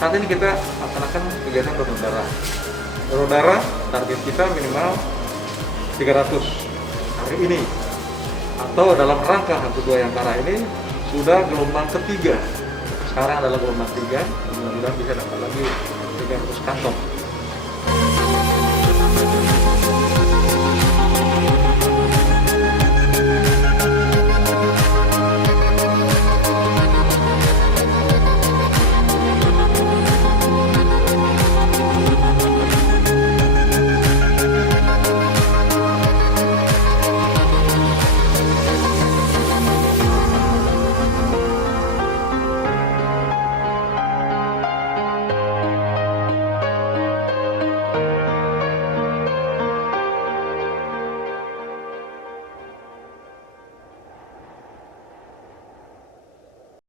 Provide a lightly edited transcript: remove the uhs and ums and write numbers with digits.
Saat ini kita laksanakan kegiatan donor darah. Donor darah target kita minimal 300 hari ini. Atau dalam rangka Hantu Dwayangkara ini sudah gelombang ketiga. Sekarang adalah gelombang 3, mudah-mudahan bisa dapat lagi 300 kantong.